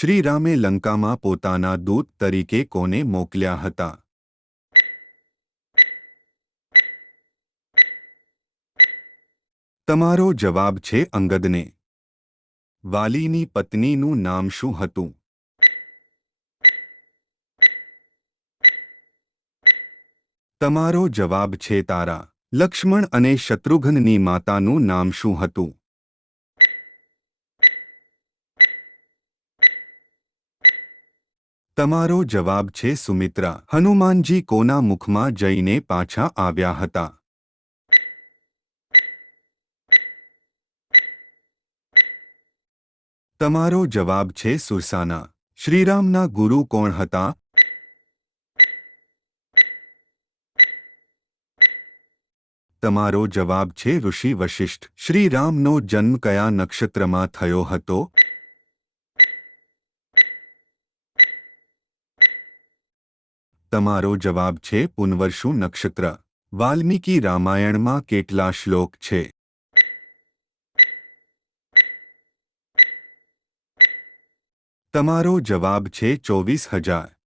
શ્રીરામે લંકામાં પોતાના દૂત તરીકે કોને મોકલ્યા હતા? તમારો જવાબ છે અંગદને. વાલીની પત્નીનું નામ શું હતું? તમારો જવાબ છે તારા. લક્ષ્મણ અને શત્રુઘ્નની માતાનું નામ શું હતું? તમારો જવાબ છે સુમિત્રા. હનુમાનજી કોના મુખમાં જઈને પાછા આવ્યા હતા? તમારો જવાબ છે સુરસાના. શ્રીરામના ગુરુ કોણ હતા? તમારો જવાબ છે ઋષિ વશિષ્ઠ. શ્રીરામનો જન્મ કયા નક્ષત્રમાં થયો હતો? તમારો જવાબ છે પુનર્વસુ નક્ષત્ર. વાલ્મીકી રામાયણમાં કેટલા શ્લોક છે? તમારો જવાબ છે 24,000.